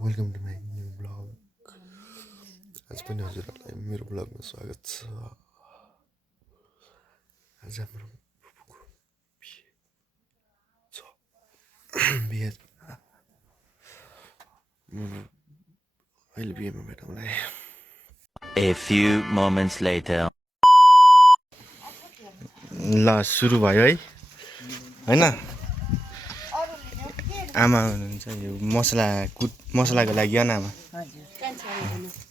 Welcome to my new blog. आज पनि हजुरहरूलाई मेरो ब्लगमा स्वागत छ। आज हाम्रो फुपूको बिहे छ। बिहे अहिले बिहेमा भेटौँला है। A few moments later. ल सुरु भयो है, होइन? आमा हुनुहुन्छ यो मसलाको लागि हो आमा,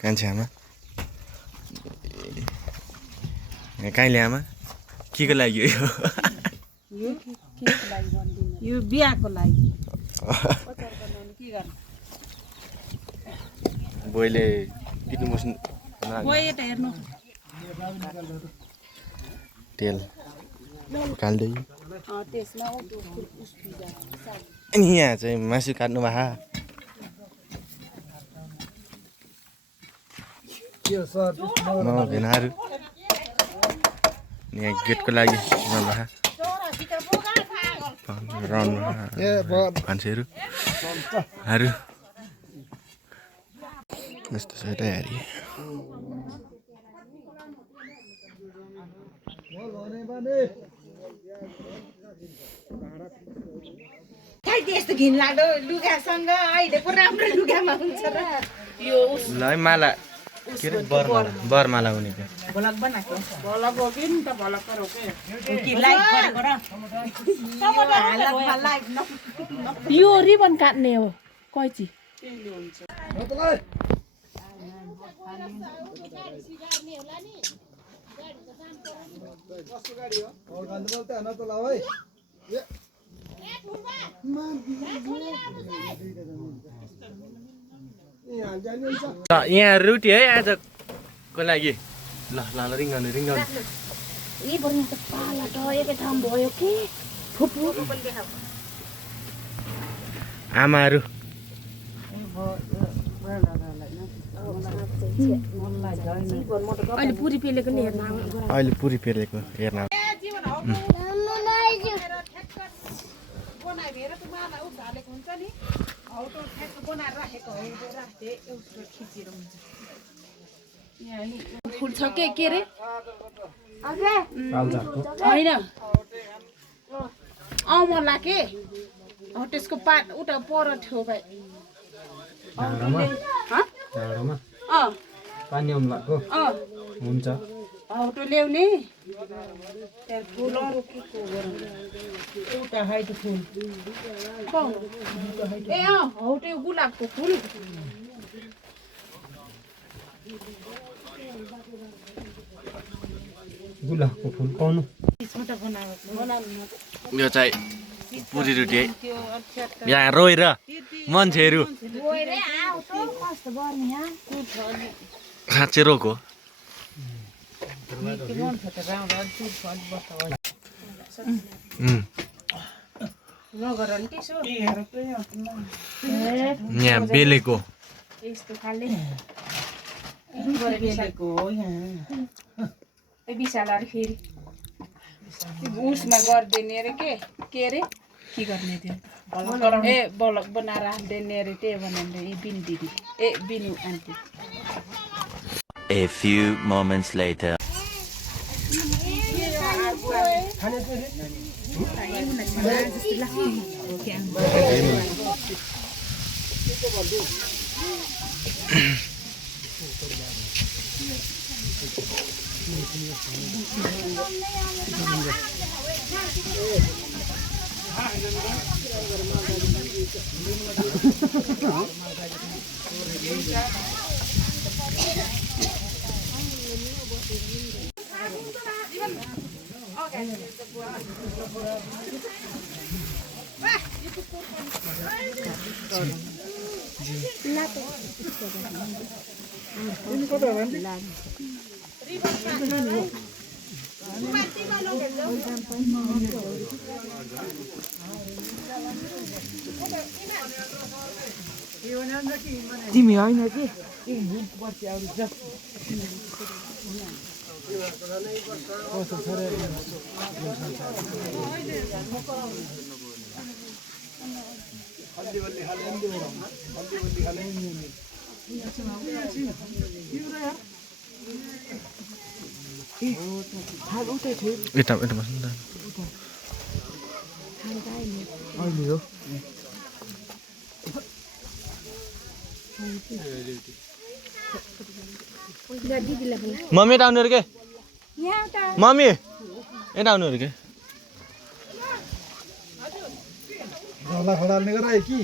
कान्छी आमा। कहिले आमा के को लागि हो यो बिहाको लागि बोइले किन्नु बस्नु हेर्नु तेल काल्दै त्यसमा अनि यहाँ चाहिँ मासु काट्नु भए भेनाहरू यहाँ गेटको लागि मान्छेहरू यस्तो छ तयारी। खै त्यस्तो घिन लाग्दो लुगासँग अहिले पो राम्रो लुगामा हुन्छ र यो ल है माला के अरे बरमाला हुनेको भलक बनाएको भलक हो कि नि त भलक हो के लाइक गरेको र यो रिबन काट्ने हो कैची यहाँ रोटी है आजको लागि। ल ल ल रिङ गर्नु यी बरु त पाला त एकै ठाउँ भयो कि फुपू आमाहरू अहिले पुरी पेलेको नि हेर्न अहिले पुरी पेलेको हेर्न फुल छ के अरे होइन अमला के हो त्यसको पात उता पर थियो भाइ पानी अमलाको हुन्छ हौटो ल्याउने फुल एउटा हाइट फुल ए हौटे गुलाबको फुल गुलाबको फुल पाउनु यो चाहिँ पुरी रोटी है। यहाँ रोएर मान्छेहरू साँच्चै रोको यहाँ बेलेको यस्तो खाले विशाल फेरि उसमा गरिदिने अरे के अरे के गर्ने थियो ए बलक बनाएर हालिदिने अरे त्यही बनाउने ए बिनु दिदी ए बिनु aunty. A few moments later. तिमी होइन कि यता यता बस्नु त मम्मी यता आउनु अरे के मम्मी यता आउनु अरे के खडाल्ने गर है कि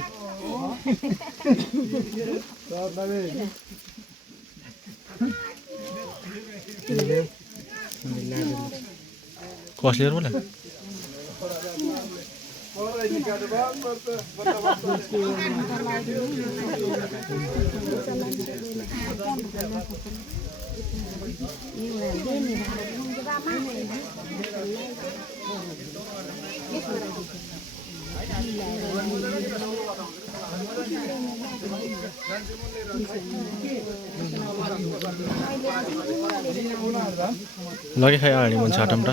कसले बोला लगे खाइ अगाडि मन छाटम त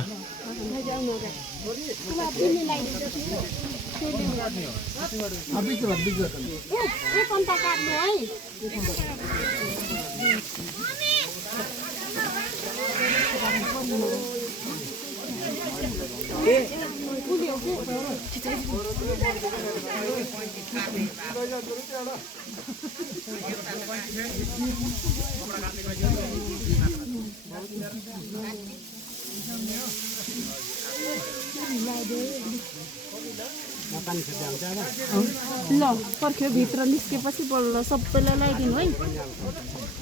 ल पर्ख्यो भित्र निस्केपछि बोल्न सबैलाई लगाइदिनु है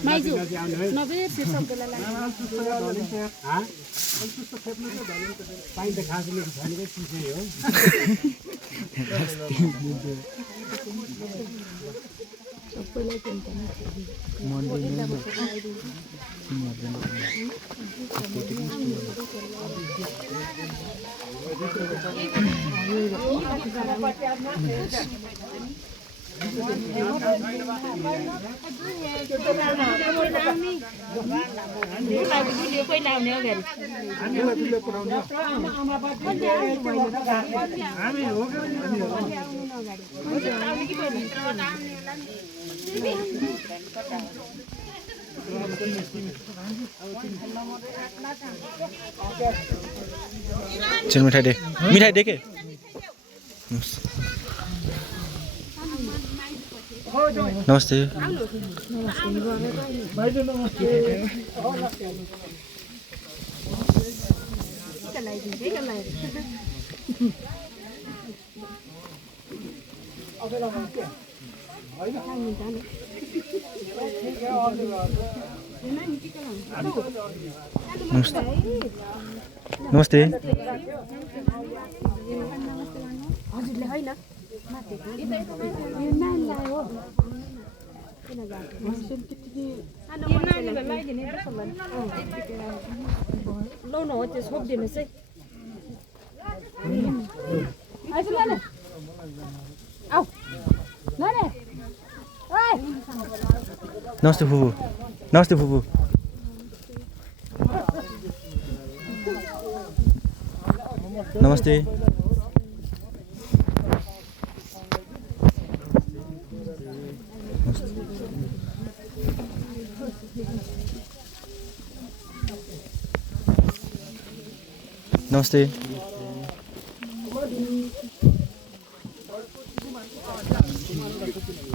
माइजू नबिर्सि सबैलाई चल मिठाई दे के नमस्ते नमस्ते हजुरले होइन लाउनु हो त्यो छोपिदिनुहोस् है आऊ नमस्ते फुपू नमस्ते फुपू नमस्ते नमस्ते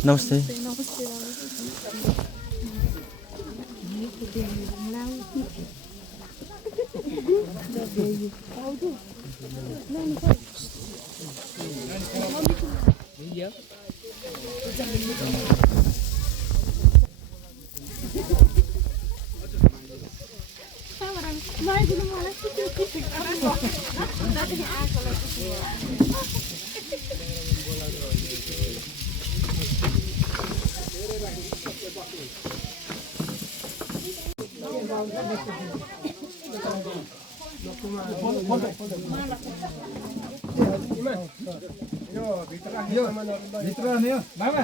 नमस्ते भित्र नि बाबा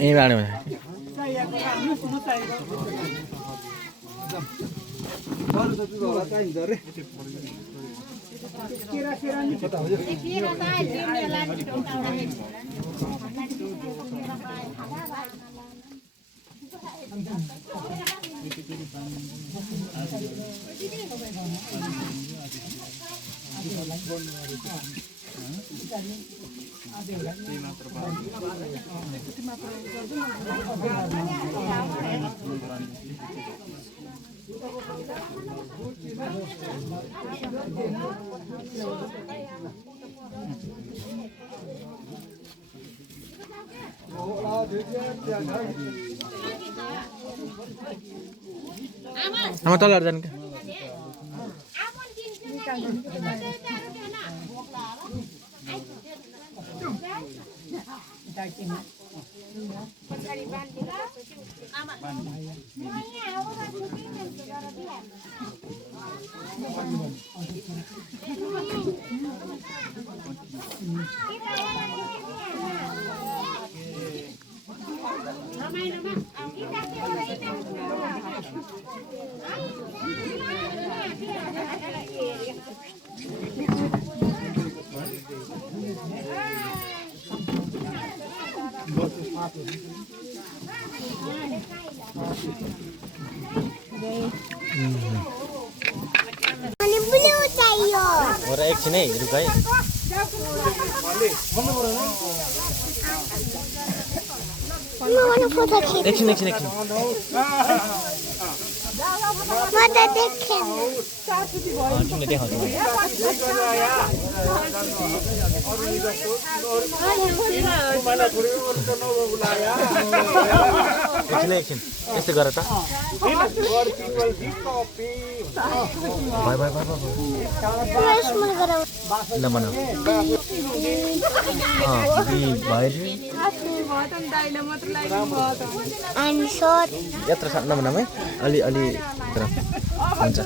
ए बाडो आमा तल जानु के और एकछिन है रुक है एकछिन एकछिन एकछिन तिमीले देखाउँछु एकछिन एकछिन यस्तो गर त भाइ भाइ भाइ ल बनाऊ यत्रो सानो नबनाऊ है अलि अलि हुन्छ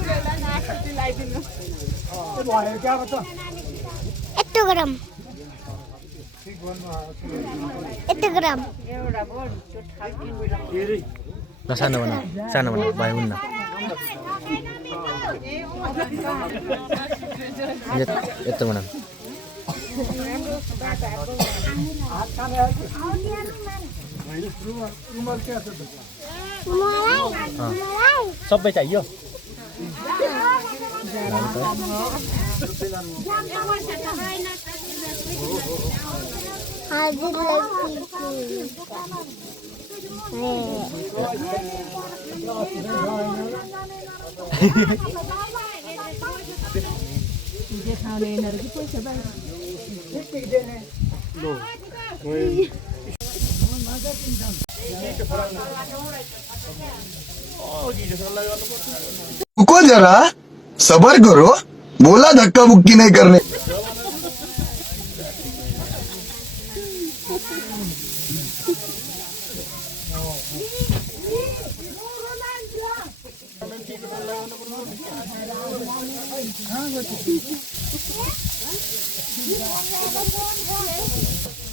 ल सानो बनाऊ भाइ हुन्न यत्रो बनाऊ सबै चाहियो रुको जरा सबर करो बोला धक्का मुक्की नहीं करने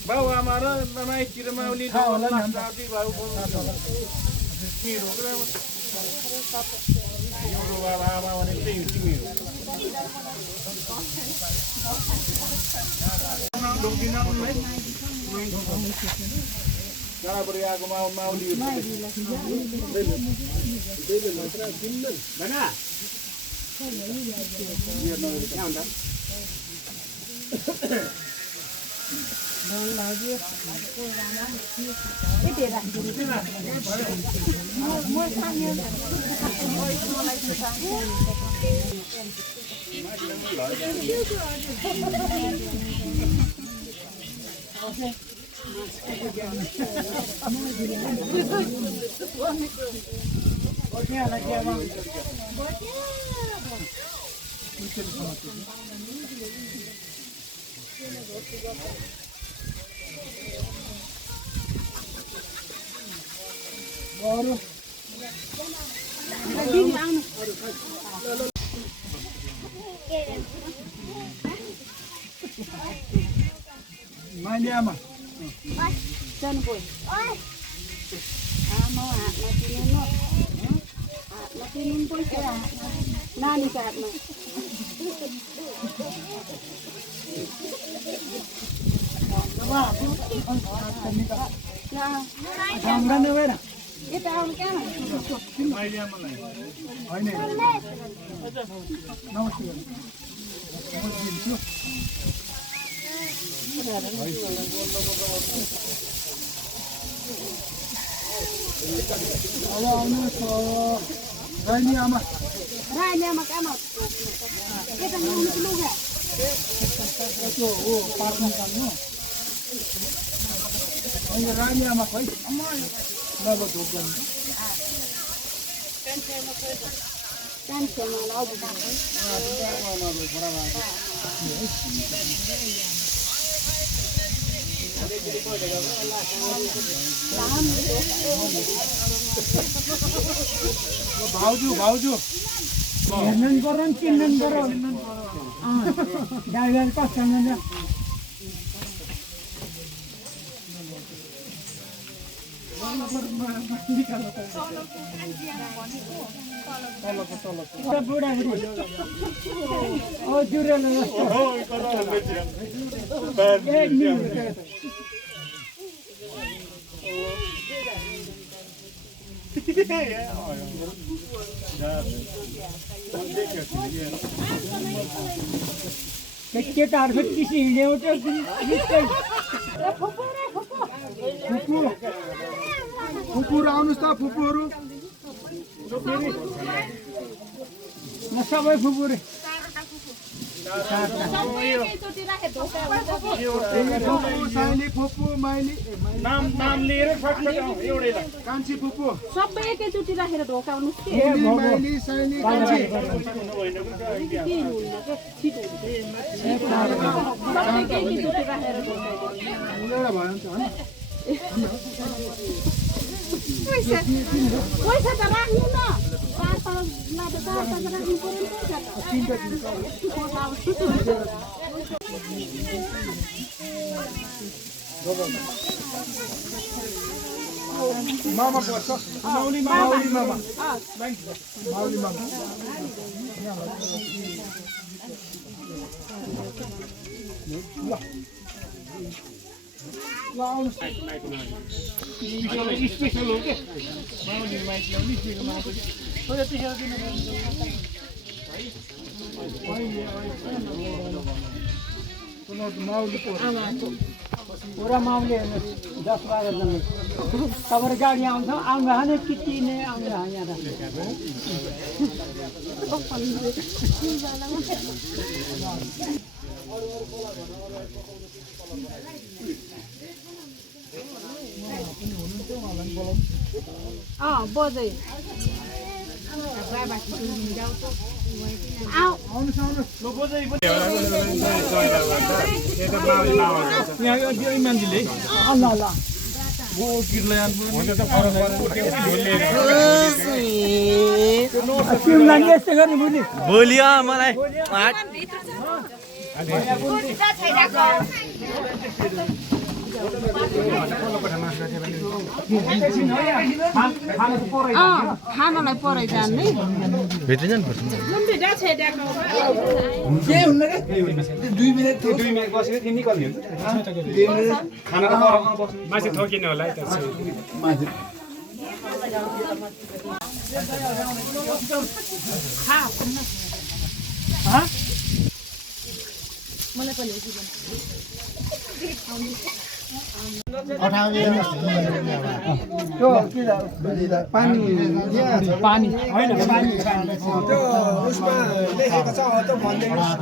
भाउ आमारा नमाई किरमाउली नास्ताती भाउ मेरो बाबा आमा भने त्यही तिमीहरू बराबर आएको माउली माइली आमा जानु पर्यो आमा हातमा दिनु हातमा दिनु पैसा नानीको हातमा यता आउनु कहाँ माइली आमालाई होइन नमस्ते अब आउनुहोस् रानी आमा कहाँ यता ल्याउनु लुगा हो पार्नु काट्नु अनि रानी आमा खै नब धोक गर्नु भाउजू हेर्नु पर्यो नि चिन्नु पर्यो ड्राइभर कस्तो केटाहरू फेरि किसी हिँड्यो फुपूहरू आउनुहोस् त फुपूहरू सबै फुपूहरू साइली फुपू माइली नाम लिएर कान्छी फुपू सबै एकैचोटि राखेर ढोकाउनुहोस् कि माइली साइली कान्छी सबै एकैचोटि राखेर ढोकाउनुहोस् एउटा भयो नि त होइन पैसा त राख्नु न राख्नु मामा पर्छ माउली मामा ल आउनुहोस् स्पेसल हो क्या माउली माइक ल्याउने माउली पुरा माउली हेर्नुहोस् 10-12 जना तपाईँहरू गाडी आउँछ आउनु भएन कि नै आउनु भएन यहाँ बजै भोलि मलाई खानालाई परै जान्ने भित्र जानुपर्छ के हुन्न रे 2 मिनेट बसेको थिए निकाल्ने हुन्छ खाना मान्छे थकिने होला त मान्छे मलाई पनि पानी पानी होइन पानी त्यो उसमा लेखेको छ त भन्दिनुस्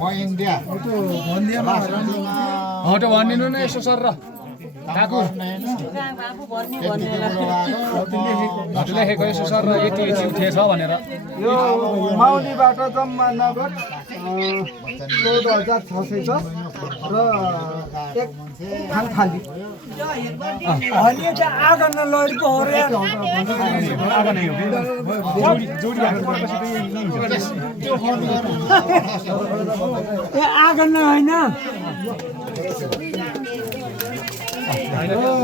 म इन्डिया भन्दियामा हटो भन्दिनु न यसो सर र काकु लेखेको यसो सर र यति उठेछ भनेर यो माउलीबाट जम्मा नगद 14,600 छ र एक थाली अनि त आगन लडी परे आगन होइन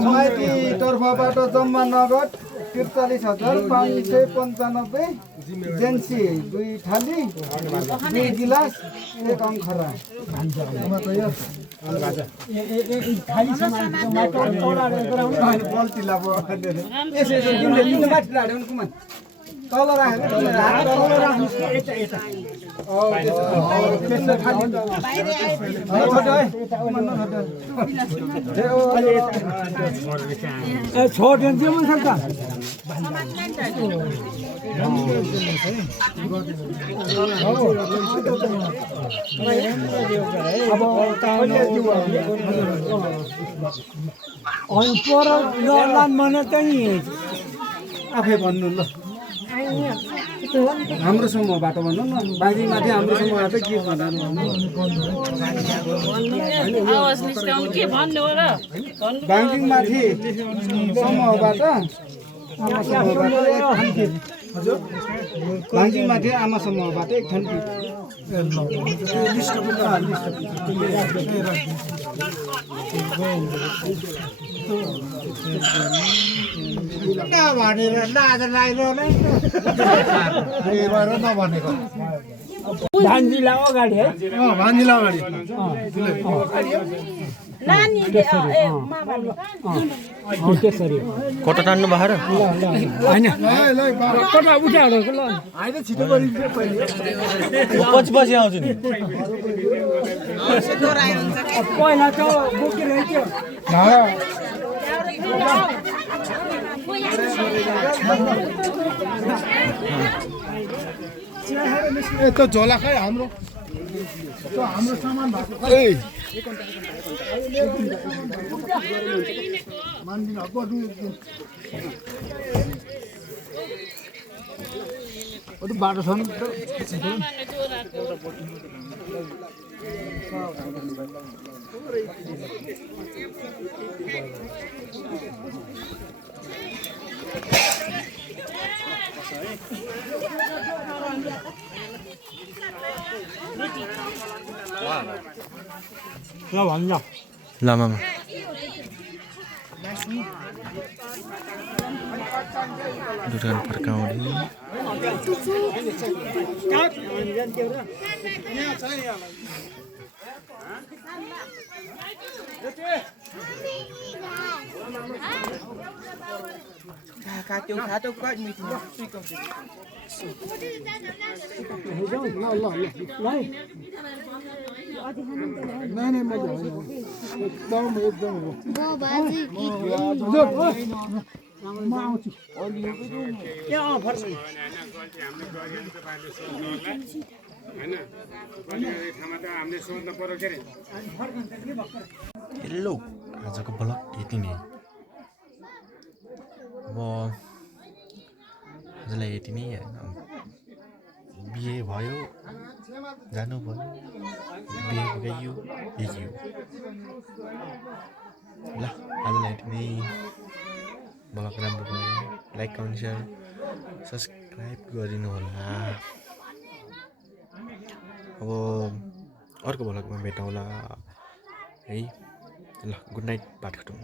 माइती तर्फबाट जम्मा नगद 43,595 जेन्सी 2 थाली 2 गिलास 1 अङ्खरा तल राखेको छोड दिनु सक्छ अनि पर नलान भने चाहिँ आफै भन्नु ल हाम्रो समूहबाट भन्नु न बाँकीमाथि हाम्रो समूहबाट के बाँकीमाथि समूहबाट आमा समूहबाट हजुर बाँकीमाथि आमा समूहबाट 1 थन्की भनेर लाज लागिरहनु नभनेको भान्जीलाई अगाडि है भान्जीलाई अगाडि त्यसरी कोटा तान्नु भएर होइन कता उठाएर ल होइन छिटो गरिन्छ पछि पछि आउँछु नि पहिला त बोकिरहेको त्यो झोला खै हाम्रो सामान भएको बाटो छ नि ल भन्छ ल मामा दुकान फर्काउने हेलो आजको ब्लग यति नै अब आजलाई यति नै बिहे भयो जानु भयो बिहे गयो हिजो ल आजलाई यति नै ब्लग राम्रो भयो लाइक कमेन्ट सेयर सब्सक्राइब गरिदिनु होला अब अर्को ब्लगमा भेटौँला है ल गुड नाइट भात खाटौँ